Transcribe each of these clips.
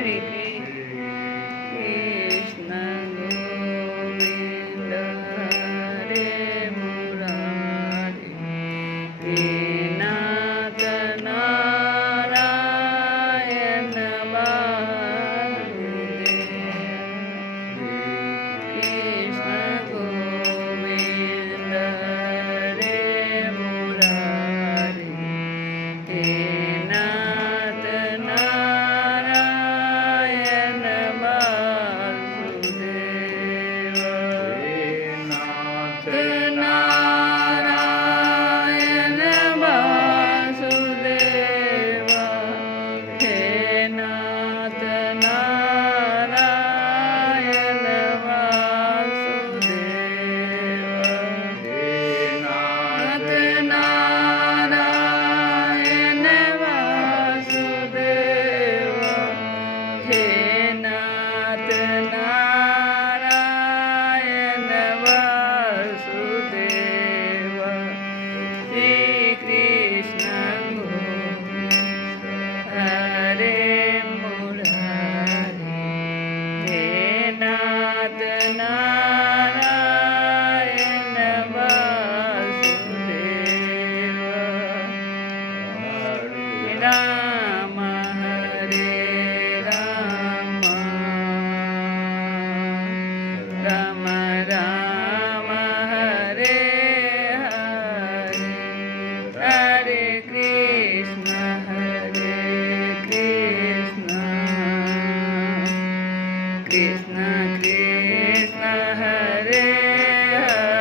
श्री कृष्ण गोविंद हरे मुरारी हे नाथ नारायण वासुदेव कृष्ण गोविंद हरे मुरारी हे नाथ नारायण वासुदेव नाथ नारायण वासुदेव हे नाथ नारायण वासुदेव हे नाथ नारायण वासुदेव हे नाथ नारायण वासुदेव श्री कृष्ण गोविंद हरे मुरारी हे नाथ नारायण वासुदेव राम हरे राम राम राम हरे हरे हरे कृष्ण कृष्ण कृष्ण हरे हरे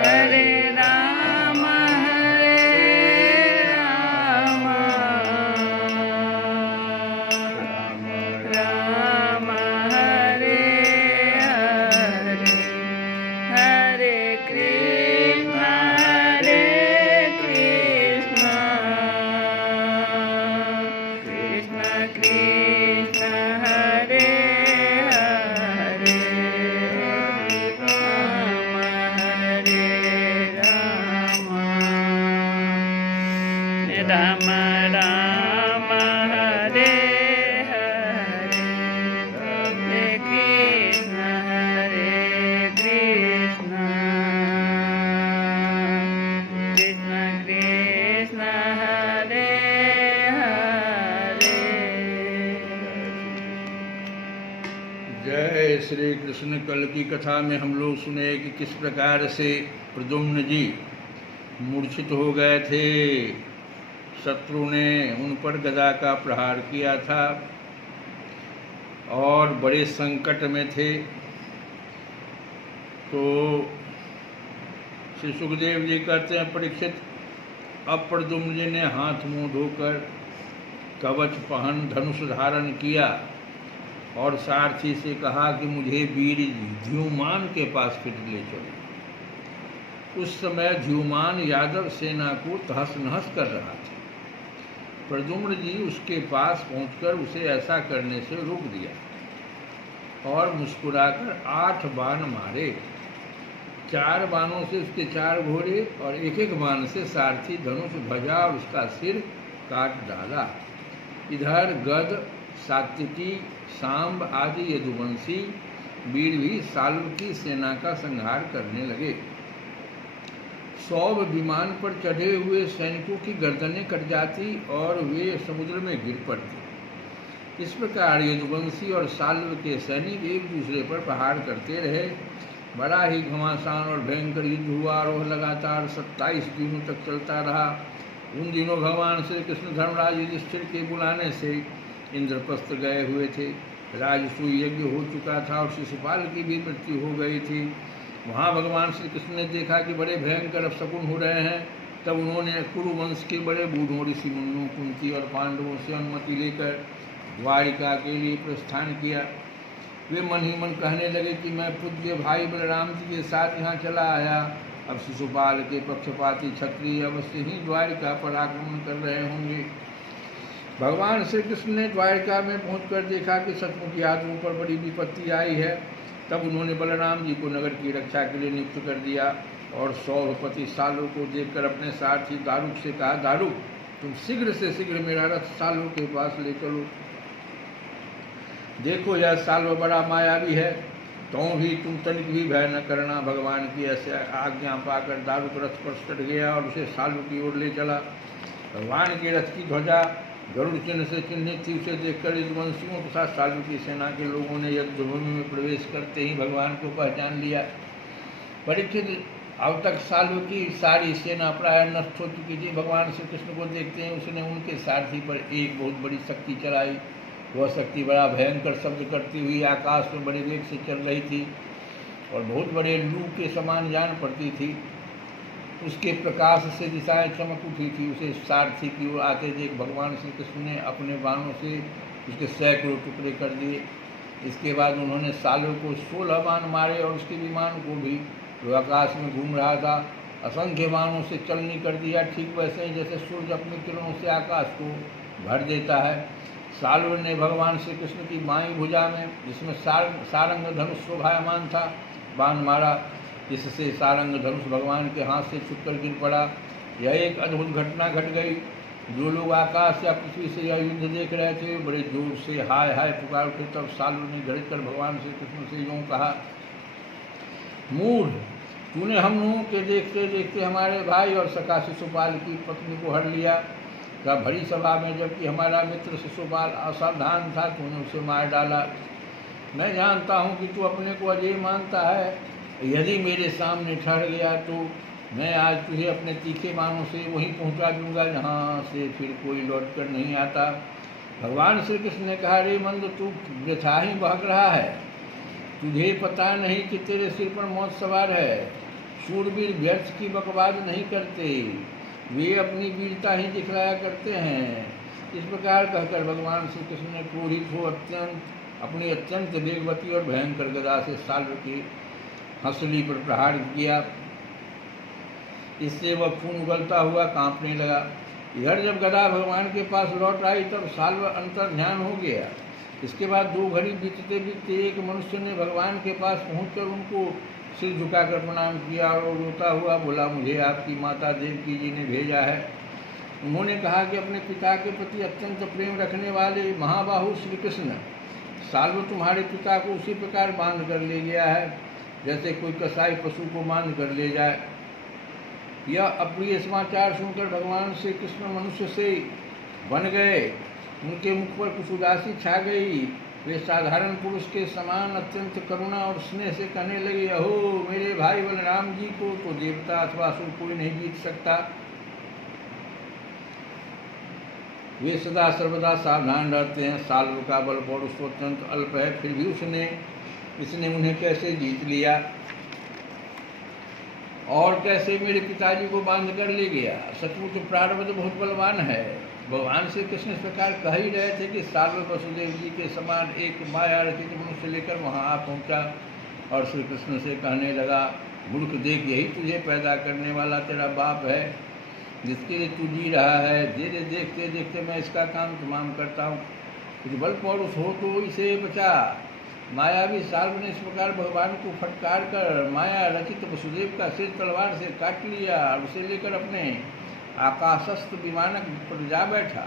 हरे राम राम हरे हरे हरे कृष्ण कृष्ण कृष्ण हरे हरे राम हरे राम राम राम हरे हरे हरे कृष्ण कृष्ण कृष्ण हरे हरे। जय श्री कृष्ण। कल की कथा में हम लोग सुने कि किस प्रकार से प्रद्युम्न जी मूर्छित हो गए थे। शत्रु ने उन पर गदा का प्रहार किया था और बड़े संकट में थे। तो श्री सुखदेव जी कहते हैं, परीक्षित, अब प्रद्युम्न जी ने हाथ मुंह धोकर कवच पहन धनुष धारण किया और सारथी से कहा कि मुझे वीर ध्युमान के पास फिर ले चलो। उस समय ध्युमान यादव सेना को तहस नहस कर रहा था। प्रद्युम्न जी उसके पास पहुंचकर उसे ऐसा करने से रोक दिया और मुस्कुराकर 8 बाण मारे। 4 बाणों से उसके 4 घोड़े और एक बाण से सारथी धनुष भजा और उसका सिर काट डाला। इधर गद, सात्विकी, सांब आदि यदुवंशी वीर भी साल्व की सेना का संहार करने लगे। सौभ विमान पर चढ़े हुए सैनिकों की गर्दनें कट जाती और वे समुद्र में गिर पड़ते। इस प्रकार यदुवंशी और साल्व के सैनिक एक दूसरे पर प्रहार करते रहे। बड़ा ही घमासान और भयंकर युद्ध हुआ और वह लगातार 27 दिनों तक चलता रहा। उन दिनों भगवान श्री कृष्ण धर्मराज युधिष्ठिर के बुलाने से इंद्रप्रस्थ गए हुए थे। राजसूय यज्ञ हो चुका था और शिशुपाल की भी मृत्यु हो गई थी। वहाँ भगवान श्री कृष्ण ने देखा कि बड़े भयंकर अपशकुन हो रहे हैं। तब उन्होंने कुरुवंश के बड़े बूढ़ों ऋषि मुनियों, कुंती और पांडवों से अनुमति लेकर द्वारिका के लिए प्रस्थान किया। वे मन ही मन कहने लगे कि मैं पूज्य भाई बलराम जी के साथ यहाँ चला आया। अब शिशुपाल के पक्षपाती क्षत्रिय अवश्य ही द्वारिका पर आक्रमण कर रहे होंगे। भगवान श्री कृष्ण ने द्वारिका में पहुंचकर देखा कि सचमुच यादवों पर बड़ी विपत्ति आई है। तब उन्होंने बलराम जी को नगर की रक्षा के लिए नियुक्त कर दिया और सौरपति सालों को देखकर अपने सारथी दारुक से कहा, दारुक, तुम शीघ्र से शीघ्र मेरा रथ साल्व के पास ले चलो। देखो यह साल्व बड़ा मायावी है, तो भी तुम तनिक भी भय न करना। भगवान की ऐसे आज्ञा पाकर दारुक रथ पर चढ़ गया और उसे साल्व की ओर ले चला। भगवान के रथ की ध्वजा गरुड़ चिन्ह से चिन्हित थी। उसे देखकर यदुवंशियों के साथ साल्व की सेना के लोगों ने युद्धभूमि में प्रवेश करते ही भगवान को पहचान लिया। परीक्षित, अब तक साल्व की सारी सेना प्राय नष्ट हो चुकी थी। भगवान श्री कृष्ण को देखते ही उसने उनके सारथी पर एक बहुत बड़ी शक्ति चलाई। वह शक्ति बड़ा भयंकर शब्द करती हुई आकाश में बड़े वेग से चल रही थी और बहुत बड़े लू के समान जान पड़ती थी। उसके प्रकाश से दिशाएं चमक उठी थी। उसे सारथी की ओर आते देख भगवान श्री कृष्ण ने अपने बाणों से उसके सैकड़ों टुकड़े कर दिए। इसके बाद उन्होंने साल्व को 16 बाण मारे और उसके विमान को भी, जो आकाश में घूम रहा था, असंख्य बाणों से चलनी कर दिया। ठीक वैसे ही जैसे सूर्य अपनी किरणों से आकाश को भर देता है। साल्व ने भगवान श्री कृष्ण की बाईं भुजा में, जिसमें सारंग धनुष शोभायमान था, बाण मारा। इससे सारंग धनुष भगवान के हाथ से छूटकर गिर पड़ा। यह एक अद्भुत घटना घट गई। जो लोग आकाश या पृथ्वी से यह युद्ध देख रहे थे बड़े जोर से हाय हाय पुकार उठे। तब साल्व ने घड़ित कर भगवान श्री कृष्ण से यूँ कहा, मूढ़, तूने हम लोगों के देखते देखते हमारे भाई और सखा शिशुपाल की पत्नी को हर लिया। का भरी सभा में जबकि हमारा मित्र शिशुपाल असावधान था, तूने उसे मार डाला। मैं जानता हूँ कि तू अपने को अजय मानता है। यदि मेरे सामने ठहर गया तो मैं आज तुझे अपने तीखे बाणों से वहीं पहुँचा दूंगा जहाँ से फिर कोई लौट कर नहीं आता। भगवान श्री कृष्ण ने कहा, रे मंद, तू व्यथा ही बहक रहा है। तुझे पता नहीं कि तेरे सिर पर मौत सवार है। शूरवीर व्यर्थ की बकवाद नहीं करते, वे अपनी वीरता ही दिखलाया करते हैं। इस प्रकार कहकर भगवान श्री कृष्ण ने क्रोधित हो अपनी अत्यंत वेगवती और भयंकर गदा से साल्व की हंसली पर प्रहार किया। इससे वह खून उगलता हुआ कांपने लगा। इधर जब गदा भगवान के पास लौट आई तब साल्व अंतर्ध्यान हो गया। इसके बाद 2 घड़ी बीतते बीतते एक मनुष्य ने भगवान के पास पहुंचकर उनको सिर झुकाकर प्रणाम किया और रोता हुआ बोला, मुझे आपकी माता देवकी जी ने भेजा है। उन्होंने कहा कि अपने पिता के प्रति अत्यंत प्रेम रखने वाले महाबाहु श्री कृष्ण साल्व तुम्हारे पिता को उसी प्रकार बांध कर ले गया है जैसे कोई कसाई पशु को बांध कर ले जाए। यह अप्रिय समाचार सुनकर भगवान श्री कृष्ण मनुष्य से बन गए। उनके मुख पर कुछ उदासी छा गई। वे साधारण पुरुष के समान अत्यंत करुणा और स्नेह से कहने लगे, अहो मेरे भाई बलराम जी को तो देवता अथवा असुर कोई नहीं जीत सकता। वे सदा सर्वदा सावधान रहते हैं। साल्व का बल पौरुष अत्यंत अल्प है, फिर भी इसने उन्हें कैसे जीत लिया और कैसे मेरे पिताजी को बांध कर ले गया। सचमुच प्रारब्ध बहुत बलवान है। भगवान श्री कृष्ण इस प्रकार कह ही रहे थे कि साल्व वसुदेव जी के समान एक माया रचित मनुष्य लेकर वहाँ आ पहुँचा और श्री कृष्ण से कहने लगा, मूर्ख, देख, यही तुझे पैदा करने वाला तेरा बाप है जिसके लिए तू जी रहा है। धीरे देखते देखते मैं इसका काम तमाम करता हूँ। कुछ बल पौरुष हो तो इसे बचा। मायावी साल्व ने इस प्रकार भगवान को फटकार कर माया रचित वसुदेव का सिर तलवार से काट लिया और उसे लेकर अपने आकाशस्थ विमानक पर जा बैठा।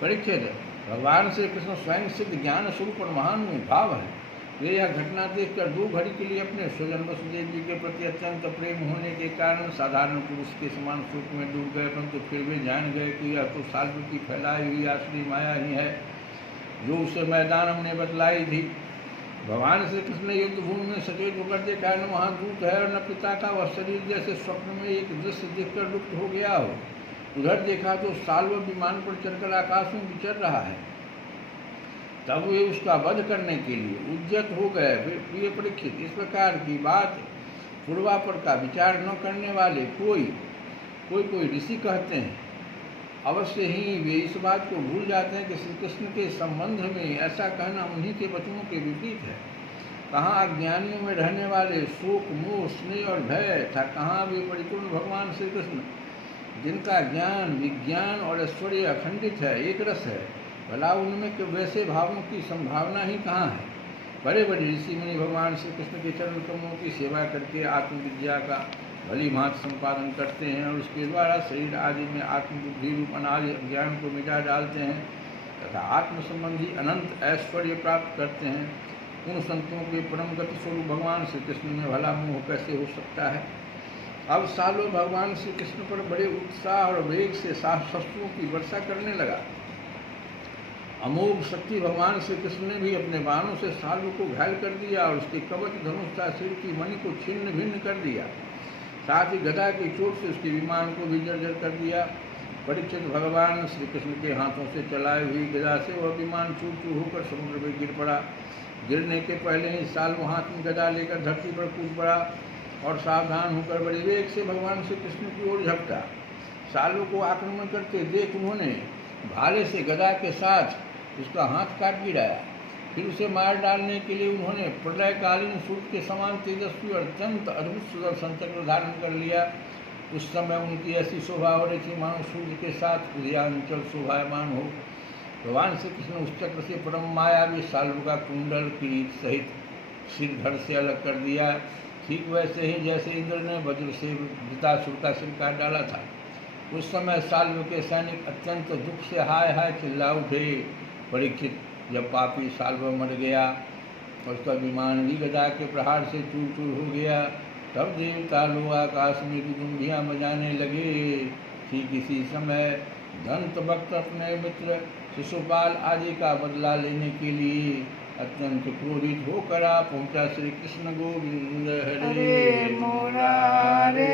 परीक्षित, भगवान श्री कृष्ण स्वयं सिद्ध ज्ञान स्वरूप और महान भाव है। वे यह घटना देखकर 2 घड़ी के लिए अपने स्वजन वसुदेव जी के प्रति अत्यंत प्रेम होने के कारण साधारण पुरुष के समान सुख में डूब गए, परंतु फिर वे जान गए कि यह तो साल्व की फैलाई हुई आसुरी माया ही है जो उसे मैदान हमने बतलाई थी। भगवान श्री कृष्ण ने युद्धभूमि में सचेत होकर देखा न वहाँ दूत है और न पिता का वह शरीर जैसे स्वप्न में एक दृश्य देखकर लुप्त हो गया हो। उधर देखा तो साल्व विमान पर चढ़कर आकाश में विचर रहा है। तब वे उसका वध करने के लिए उद्यत हो गए। प्रिय परीक्षित, इस प्रकार की बात पूर्वापर का विचार न करने वाले कोई ऋषि कहते हैं। अवश्य ही वे इस बात को भूल जाते हैं कि श्री कृष्ण के संबंध में ऐसा कहना उन्हीं के वचनों के विपरीत है। कहाँ अज्ञानियों में रहने वाले शोक, मोह, स्नेह और भय था, कहाँ वे परिपूर्ण भगवान श्री कृष्ण जिनका ज्ञान, विज्ञान और ऐश्वर्य अखंडित है, एक रस है। भला उनमें के वैसे भावों की संभावना ही कहाँ है। बड़े बड़े ऋषि मुनि भगवान श्री कृष्ण के चरण कमलों की सेवा करके आत्मविद्या का भली भांति संपादन करते हैं और उसके द्वारा शरीर आदि में आत्मबुद्धि रूप अनादि अज्ञान को मिटा डालते हैं तथा आत्म संबंधी अनंत ऐश्वर्य प्राप्त करते हैं, उन संतों के परम गति स्वरूप भगवान श्री कृष्ण में भला मोह कैसे हो सकता है। अब सालों भगवान श्री कृष्ण पर बड़े उत्साह और वेग से शस्त्रों की वर्षा करने लगा। अमोघ शक्ति भगवान श्री कृष्ण ने भी अपने बाणों से सालू को घायल कर दिया और उसके कवच धनुष तथा सिर की मणि को छिन्न भिन्न कर दिया। साथ ही गदा की चोट से उसके विमान को भी जर्जर कर दिया। परीक्षित भगवान श्री कृष्ण के हाथों से चलाई हुई गदा से वह विमान चूर चूर होकर समुद्र में गिर पड़ा। गिरने के पहले ही सालू हाथ में गदा लेकर धरती पर कूद पड़ा और सावधान होकर बड़े वेग से भगवान श्री कृष्ण की ओर झपटा। सालू को आक्रमण करते देख उन्होंने भाले से गदा के साथ उसका हाथ काट गिराया। फिर उसे मार डालने के लिए उन्होंने प्रलयकालीन सूर्य के समान तेजस्वी और अत्यंत अद्भुत सुदर्शन चक्र धारण कर लिया। उस समय उनकी ऐसी शोभा हो रही थी मानो सूर्य के साथ उदयांचल शोभायमान हो। भगवान श्री कृष्ण उस चक्र से परम मायावी सालू का कुंडल किरीट सहित सिर धड़ से अलग कर दिया, ठीक वैसे ही जैसे इंद्र ने वज्र से वृतासुर का सिर काट डाला था। उस समय सालू के सैनिक अत्यंत दुख से हाय हाय चिल्ला उठे। परीक्षित, जब पापी सालव मर गया और उसका विमान भी गदा के प्रहार से चूर चूर हो गया, तब देवता लोग आकाश में गुदुम्बियाँ बजाने लगे। ठीक इसी समय दंत भक्त अपने मित्र शिशुपाल आदि का बदला लेने के लिए अत्यंत क्रोधित होकर आ पहुँचा। श्री कृष्ण गोविंद हरे मुरारे